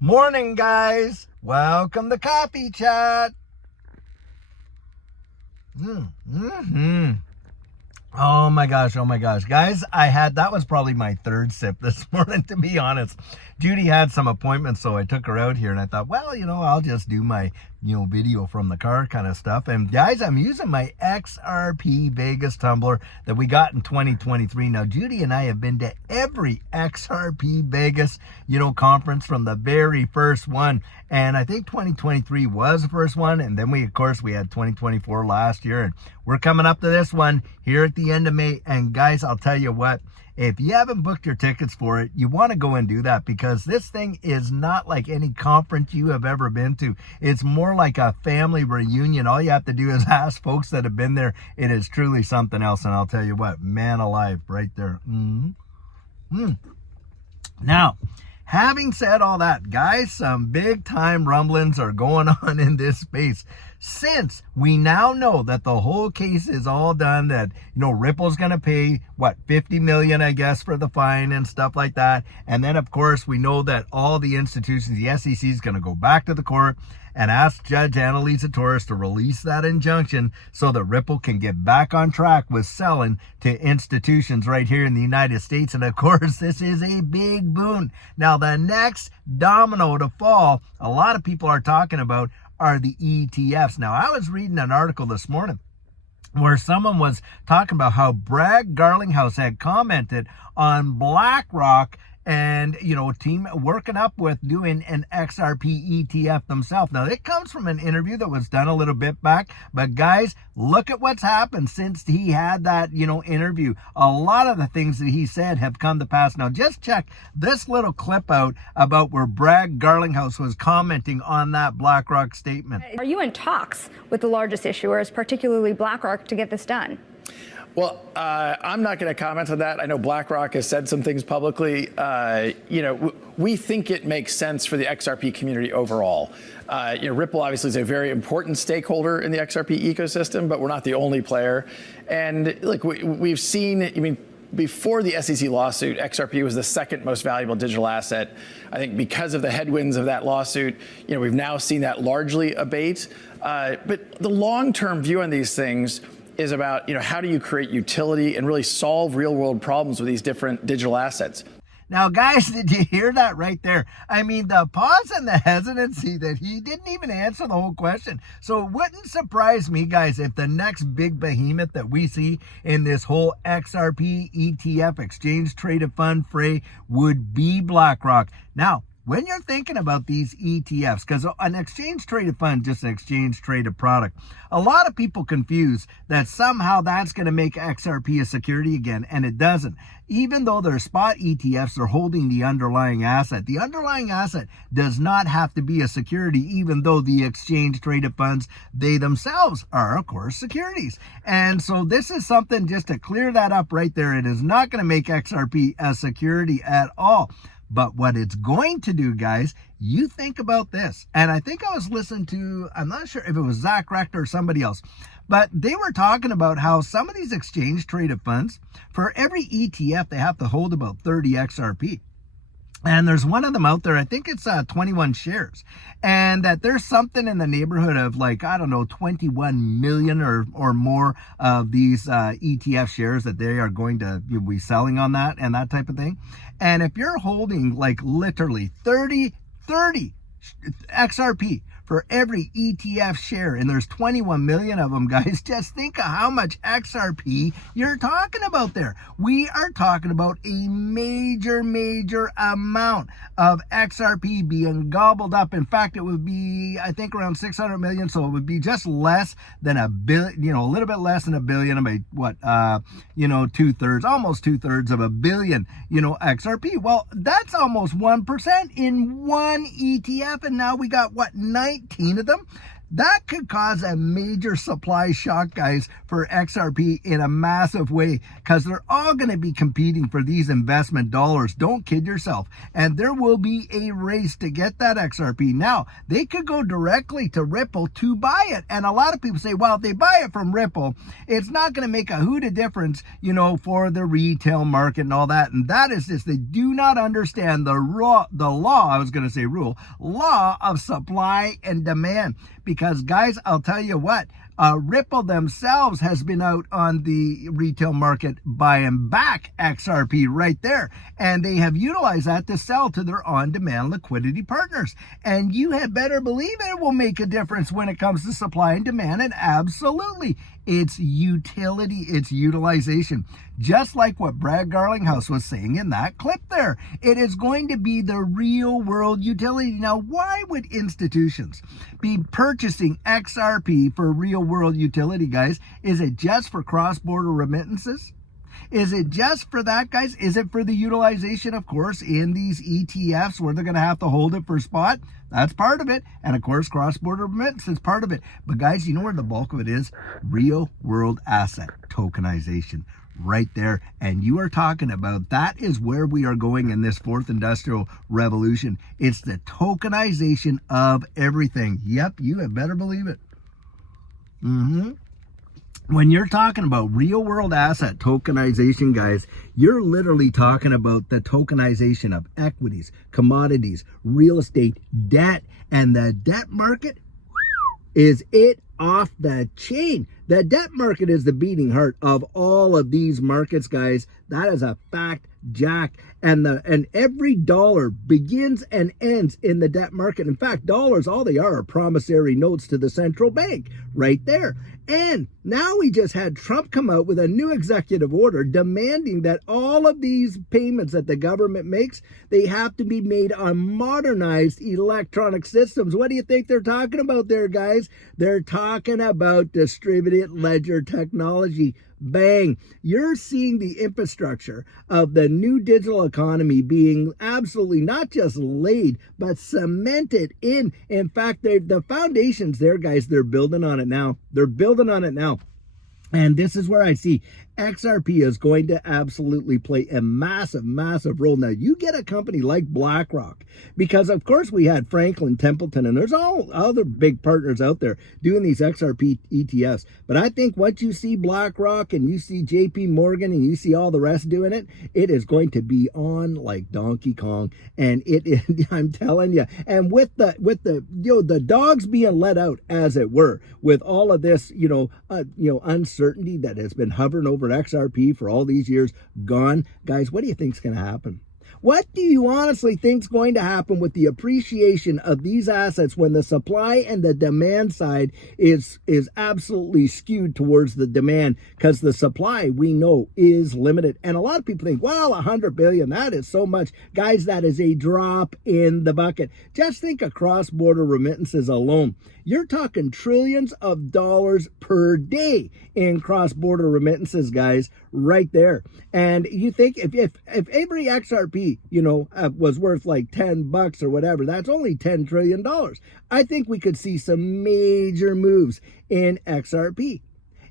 Morning, guys. Welcome to Coffee Chat. Oh my gosh, guys, that was probably my third sip this morning, to be honest. Judy had some appointments, so I took her out here and I thought, well, I'll just do my, video from the car kind of stuff. And guys, I'm using my XRP Vegas tumbler that we got in 2023. Now, Judy and I have been to every XRP Vegas, conference from the very first one. And I think 2023 was the first one. And then we had 2024 last year. And we're coming up to this one here at the end of May. And guys, I'll tell you what, if you haven't booked your tickets for it, you want to go and do that, because this thing is not like any conference you have ever been to. It's more like a family reunion. All you have to do is ask folks that have been there. It is truly something else. And I'll tell you what, man alive, right there. Now, having said all that, guys, some big time rumblings are going on in this space. Since we now know that the whole case is all done, that, Ripple's going to pay, $50 million, I guess, for the fine and stuff like that. And then, of course, we know that all the institutions, the SEC is going to go back to the court and ask Judge Annalisa Torres to release that injunction so that Ripple can get back on track with selling to institutions right here in the United States. And of course, this is a big boon. Now, the next domino to fall, a lot of people are talking about, are the ETFs. Now, I was reading an article this morning where someone was talking about how Garlinghouse had commented on Blackrock and, team working up with doing an XRP ETF themselves. Now, it comes from an interview that was done a little bit back, but guys, look at what's happened since he had that, interview. A lot of the things that he said have come to pass. Now, just check this little clip out about where Garlinghouse was commenting on that Blackrock statement. Are you in talks with the largest issuers, particularly Blackrock, to get this done? Well, I'm not going to comment on that. I know BlackRock has said some things publicly. We think it makes sense for the XRP community overall. Ripple obviously is a very important stakeholder in the XRP ecosystem, but we're not the only player. And look, we've seen, before the SEC lawsuit, XRP was the second most valuable digital asset. I think because of the headwinds of that lawsuit, we've now seen that largely abate. But the long-term view on these things is about, how do you create utility and really solve real world problems with these different digital assets? Now, guys, did you hear that right there? I mean, the pause and the hesitancy that he didn't even answer the whole question. So it wouldn't surprise me, guys, if the next big behemoth that we see in this whole XRP ETF exchange traded fund fray would be BlackRock. Now, when you're thinking about these ETFs, because an exchange traded fund is just an exchange traded product, a lot of people confuse that somehow that's going to make XRP a security again, and it doesn't. Even though they're spot ETFs, they're holding the underlying asset. The underlying asset does not have to be a security, even though the exchange traded funds, they themselves are, of course, securities. And so this is something just to clear that up right there. It is not going to make XRP a security at all. But what it's going to do, guys, you think about this. And I think I was listening to, I'm not sure if it was Zach Rector or somebody else, but they were talking about how some of these exchange traded funds, for every ETF, they have to hold about 30 XRP. And there's one of them out there, I think it's 21 shares. And that there's something in the neighborhood of 21 million or more of these ETF shares that they are going to be selling on that and that type of thing. And if you're holding literally 30 XRP for every ETF share, and there's 21 million of them, guys, just think of how much XRP you're talking about there. We are talking about a major amount of XRP being gobbled up. In fact, it would be, I think, around 600 million, so it would be just less than a billion, a little bit less than a billion, about almost two-thirds of a billion, XRP. Well, that's almost 1% in one ETF, and now we got 19 of them. that could cause a major supply shock, guys, for XRP in a massive way, because they're all going to be competing for these investment dollars. Don't kid yourself. And there will be a race to get that XRP. Now, they could go directly to Ripple to buy it. And a lot of people say, well, if they buy it from Ripple, it's not going to make a hoot of difference, for the retail market and all that. And that is just, they do not understand the law of supply and demand. Because, guys, I'll tell you what, Ripple themselves has been out on the retail market buying back XRP right there. And they have utilized that to sell to their on-demand liquidity partners. And you had better believe it will make a difference when it comes to supply and demand. And absolutely, it's utility, it's utilization. Just like what Brad Garlinghouse was saying in that clip there. It is going to be the real world utility. Now, why would institutions be purchasing XRP for real world utility, guys? Is it just for cross-border remittances? Is it just for that, guys? Is it for the utilization, of course, in these ETFs where they're going to have to hold it for spot? That's part of it. And of course, cross-border remittance is part of it. But guys, you know where the bulk of it is? Real world asset tokenization. Right there. And you are talking about, that is where we are going in this fourth industrial revolution. It's the tokenization of everything. Yep, you had better believe it. When you're talking about real world asset tokenization, guys, you're literally talking about the tokenization of equities, commodities, real estate, debt, and the debt market is it off the chain. The debt market is the beating heart of all of these markets, guys. That is a fact, Jack. And every dollar begins and ends in the debt market. In fact, dollars, all they are promissory notes to the central bank right there. And now we just had Trump come out with a new executive order demanding that all of these payments that the government makes, they have to be made on modernized electronic systems. What do you think they're talking about there, guys? They're talking about distributed ledger technology. Bang. You're seeing the infrastructure of the new digital economy being absolutely not just laid, but cemented in. In fact, the foundations there, guys, they're building on it now. They're building on it now. And this is where I see XRP is going to absolutely play a massive, massive role. Now, you get a company like Blackrock, because of course we had Franklin Templeton, and there's all other big partners out there doing these XRP ETFs. But I think once you see Blackrock and you see JP Morgan and you see all the rest doing it, it is going to be on like Donkey Kong. And I'm telling you, and with the dogs being let out, as it were, with all of this, uncertainty that has been hovering over XRP for all these years gone, guys, what do you think's going to happen? What do you honestly think's going to happen with the appreciation of these assets when the supply and the demand side is absolutely skewed towards the demand? Because the supply, we know, is limited. And a lot of people think, well, 100 billion, that is so much. Guys, that is a drop in the bucket. Just think of cross-border remittances alone. You're talking trillions of dollars per day in cross-border remittances, guys, right there. And you think if every XRP, was worth like $10 or whatever, that's only $10 trillion. I think we could see some major moves in XRP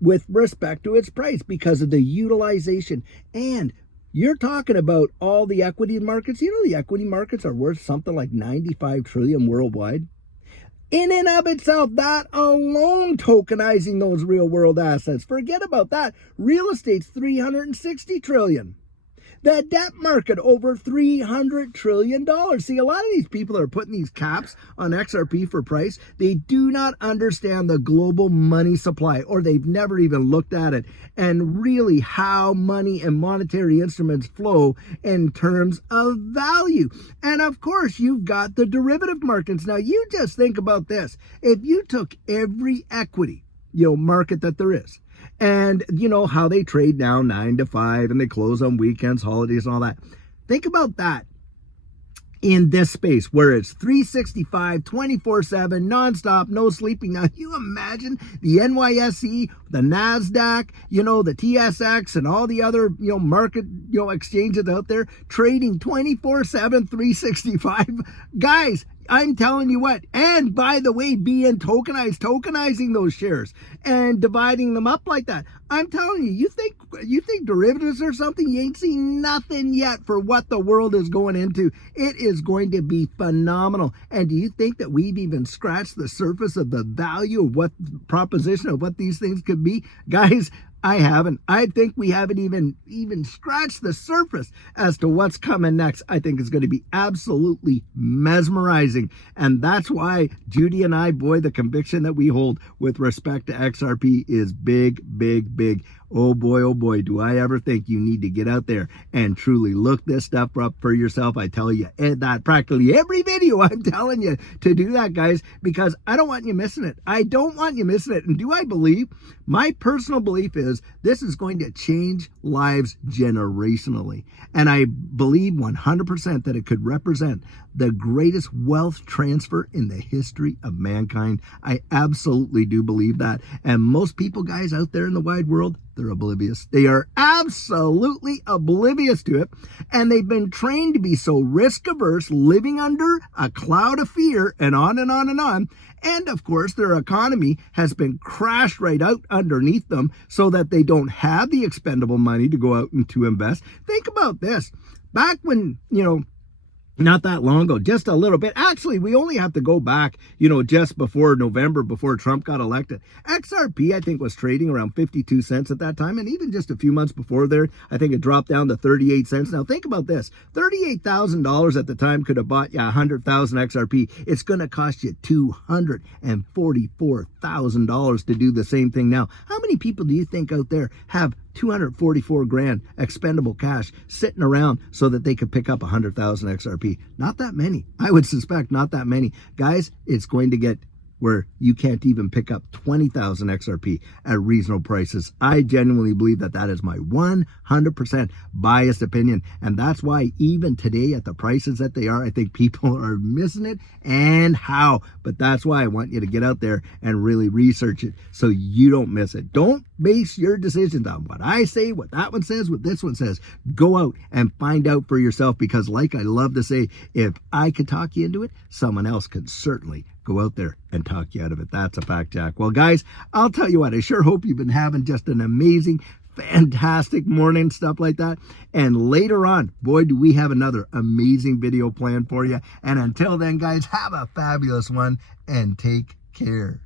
with respect to its price because of the utilization. And you're talking about all the equity markets. The equity markets are worth something like 95 trillion worldwide. In and of itself, that alone tokenizing those real world assets. Forget about that. Real estate's 360 trillion. The debt market over $300 trillion. See, a lot of these people that are putting these caps on XRP for price, they do not understand the global money supply, or they've never even looked at it, and really how money and monetary instruments flow in terms of value. And of course, you've got the derivative markets. Now, you just think about this. If you took every equity, market that there is, and how they trade now 9 to 5 and they close on weekends, holidays, and all that. Think about that in this space where it's 365, 24/7, nonstop, no sleeping. Now, you imagine the NYSE, the NASDAQ, the TSX, and all the other, market, exchanges out there trading 24/7, 365. Guys, I'm telling you what, and by the way, being tokenizing those shares and dividing them up like that. I'm telling you, you think derivatives or something? You ain't seen nothing yet for what the world is going into. It is going to be phenomenal. And do you think that we've even scratched the surface of the value of what proposition of what these things could be? Guys, I haven't. I think we haven't even scratched the surface as to what's coming next. I think it's going to be absolutely mesmerizing. And that's why Judy and I, boy, the conviction that we hold with respect to XRP is big, big, big. Oh boy, do I ever think you need to get out there and truly look this stuff up for yourself. I tell you that practically every video, I'm telling you to do that, guys, because I don't want you missing it. I don't want you missing it. And do I believe, my personal belief is this is going to change lives generationally. And I believe 100% that it could represent the greatest wealth transfer in the history of mankind. I absolutely do believe that. And most people, guys, out there in the wide world, they're oblivious. They are absolutely oblivious to it. And they've been trained to be so risk averse, living under a cloud of fear, and on and on and on. And of course, their economy has been crashed right out underneath them so that they don't have the expendable money to go out and to invest. Think about this. Back when, not that long ago, just a little bit. Actually, we only have to go back, just before November, before Trump got elected. XRP, I think, was trading around 52 cents at that time. And even just a few months before there, I think it dropped down to 38 cents. Now, think about this. $38,000 at the time could have bought you 100,000 XRP. It's going to cost you $244,000 to do the same thing now. How many people do you think out there have 244 grand expendable cash sitting around so that they could pick up 100,000 XRP? Not that many. I would suspect not that many. Guys, it's going to get where you can't even pick up 20,000 XRP at reasonable prices. I genuinely believe that that is my 100% biased opinion. And that's why even today at the prices that they are, I think people are missing it, and how. But that's why I want you to get out there and really research it so you don't miss it. Don't base your decisions on what I say, what that one says, what this one says. Go out and find out for yourself, because like I love to say, if I could talk you into it, someone else could certainly go out there and talk you out of it. That's a fact, Jack. Well, guys, I'll tell you what, I sure hope you've been having just an amazing, fantastic morning, stuff like that. And later on, boy, do we have another amazing video planned for you. And until then, guys, have a fabulous one and take care.